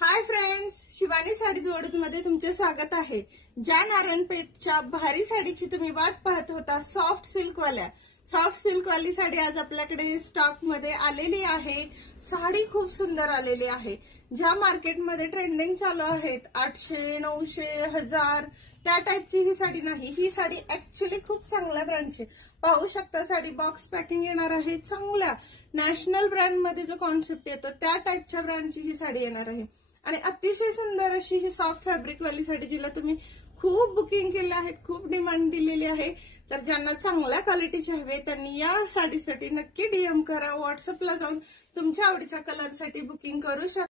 Hi friends, Shivani sarees world मध्ये तुमचे स्वागत आहे। ज्या नारायणपेठच्या भारी साडीची तुम्ही वाट पाहत होता, सॉफ्ट सिल्क वाली साडी आज आपल्याकडे स्टॉक मध्ये आलेली आहे। साडी खूप सुंदर आलेली आहे। ज्या मार्केटमध्ये ट्रेंडिंग चालू आहेत 800, 900, 1000 त्या टाइपची ही साडी नाही। ही साडी ऍक्च्युअली खूप चांगल्या ब्रँडची पाहू शकता। साडी बॉक्स पॅकिंग येणार आहे। चांगल्या नॅशनल ब्रँड मध्ये जो कॉन्सेप्ट येतो त्या टाइपच्या ब्रँडची ही साडी येणार आहे आणि अतिशय सुंदर अशी ही सॉफ्ट फॅब्रिक वाली साडी जिला तुम्ही खूप बुकिंग केले आहेत, खूप डिमांड दिलेली आहे। तर ज्यांना चांगल्या क्वालिटीची हवे त्यांनी या साडीसाठी नक्की डीएम करा। व्हॉट्सअपला जाऊन तुमच्या आवडीच्या कलरसाठी बुकिंग करू शकता।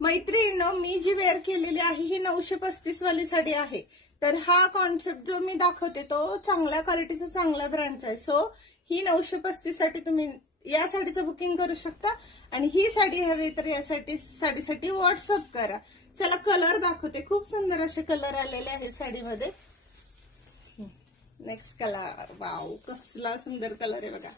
मैत्रिणींनो, मी जी वेअर केलेली आहे ही 935 वाली साडी आहे। तर हा कॉन्सेप्ट जो मी दाखवते तो चांगल्या क्वालिटीचा, चांगल्या ब्रँडचा आहे। सो ही 935 साठी तुम्ही या साडीचं बुकिंग करू शकता आणि ही साडी हवी तर या साडीसाठी व्हॉट्सअप करा। चला कलर दाखवते। खूप सुंदर असे कलर आलेले आहेत साडीमध्ये। नेक्स्ट कलर, वाव कसला सुंदर कलर आहे बघा।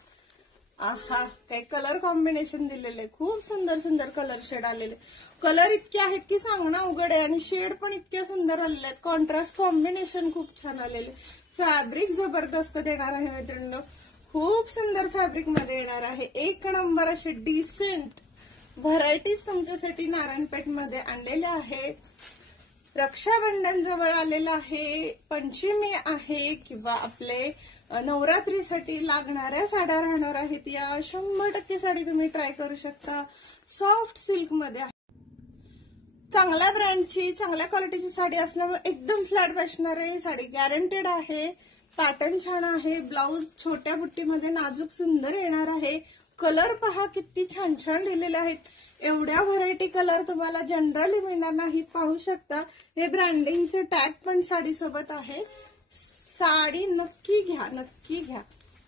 आहा, काय कलर कॉम्बिनेशन दिलेले, खूप सुंदर सुंदर कलर शेड आलेले। कलर इतके आहेत की सांगणं अवघड आहे आणि शेड पण इतके सुंदर आलेले आहेत। कॉन्ट्रास्ट कॉम्बिनेशन खूप छान आलेले। फॅब्रिक जबरदस्त देणार आहे मैत्रिणींनो, खूप सुंदर फॅब्रिक मध्ये येणार आहे। एक नंबर असे डिसेंट व्हरायटीज तुमच्यासाठी नारायणपेठ मध्ये आणलेल्या आहेत। रक्षाबंधन जवळ आलेलं आहे, पंचमी आहे किंवा आपले नवरात्रीसाठी लागणाऱ्या साड्या राहणार आहेत। या 100% साडी तुम्ही ट्राय करू शकता। सॉफ्ट सिल्क मध्ये आहे, चांगल्या ब्रँडची, चांगल्या क्वालिटीची साडी असल्यामुळे एकदम फ्लॅट बसणार आहे। साडी गॅरंटेड आहे। पॅटर्न छान आहे। ब्लाउज छोट्या बुट्टीमध्ये नाजूक सुंदर येणार आहे। कलर पहा किती छान छान दिलेले आहेत। एवढ्या व्हरायटी कलर तुम्हाला जनरली मिळणार नाहीत, पाहू शकता। हे ब्रँडिंगचे टॅग पण साडी सोबत आहे। साडी नक्की घ्या, नक्की घ्या।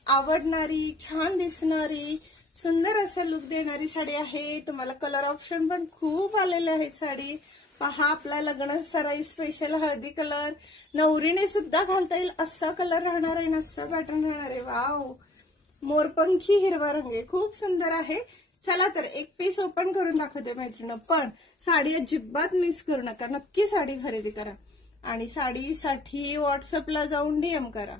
आवडणारी, छान दिसणारी, सुंदर असा लुक देणारी साडी आहे। तुम्हाला कलर ऑप्शन पण खूप आलेले आहेत। साडी पहा, आपला लग्न सराई स्पेशल हळदी कलर, नवरीने सुद्धा घालता येईल असा कलर राहणार आहे, असा पॅटर्न राहणार आहे। वाव, मोरपंखी हिरवा रंग आहे, खूप सुंदर आहे। चला तर एक पीस ओपन करून दाखवते मैत्रिणी, पण साडी अजिबात मिस करू नका। नक्की साडी खरेदी करा आणि साडीसाठी व्हॉट्सअपला जाऊन डीएम करा।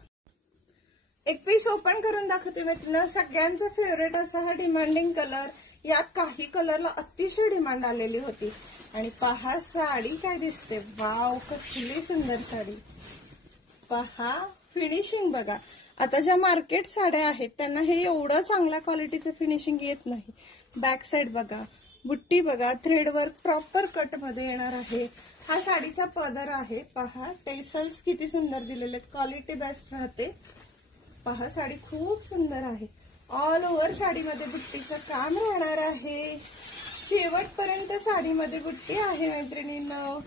एक पीस ओपन करून दाखवते मैत्रिणी, सगळ्यांचा फेवरेट असा हा डिमांडिंग कलर। यात काही कलरला अतिशय डिमांड आलेली होती आणि पहा साडी काय दिसते। वाव, कसली सुंदर साडी। पहा फिनिशिंग बघा। आता ज्या मार्केट साड्या आहेत त्यांना हे एवढं चांगल्या क्वालिटीचं फिनिशिंग येत नाही। बॅक साइड बघा, बुट्टी बघा, थ्रेड वर्क प्रॉपर कट मध्ये येणार आहे। हा साडीचा पदर आहे। पहा टेसल्स किती सुंदर दिलेले, क्वालिटी बेस्ट राहते। पहा साडी खूप सुंदर आहे। ऑल ओव्हर साडीमध्ये बुट्टीचं काम राहणार आहे। शेवटपर्यंत साडीमध्ये बुट्टी आहे मैत्रिणींनो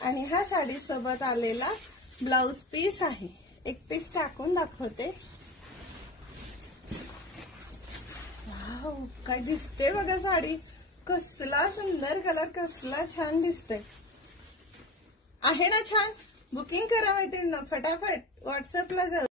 आणि हा साडी सोबत आलेला ब्लाउज पीस आहे। एक पीस टाकून दाखवते। वाव, काय दिसते बघा साडी, कसला सुंदर कलर, कसला छान दिसते। आहे ना छान? बुकिंग करा मैत्रिणींनो फटाफट, व्हॉट्सअपला जाऊ।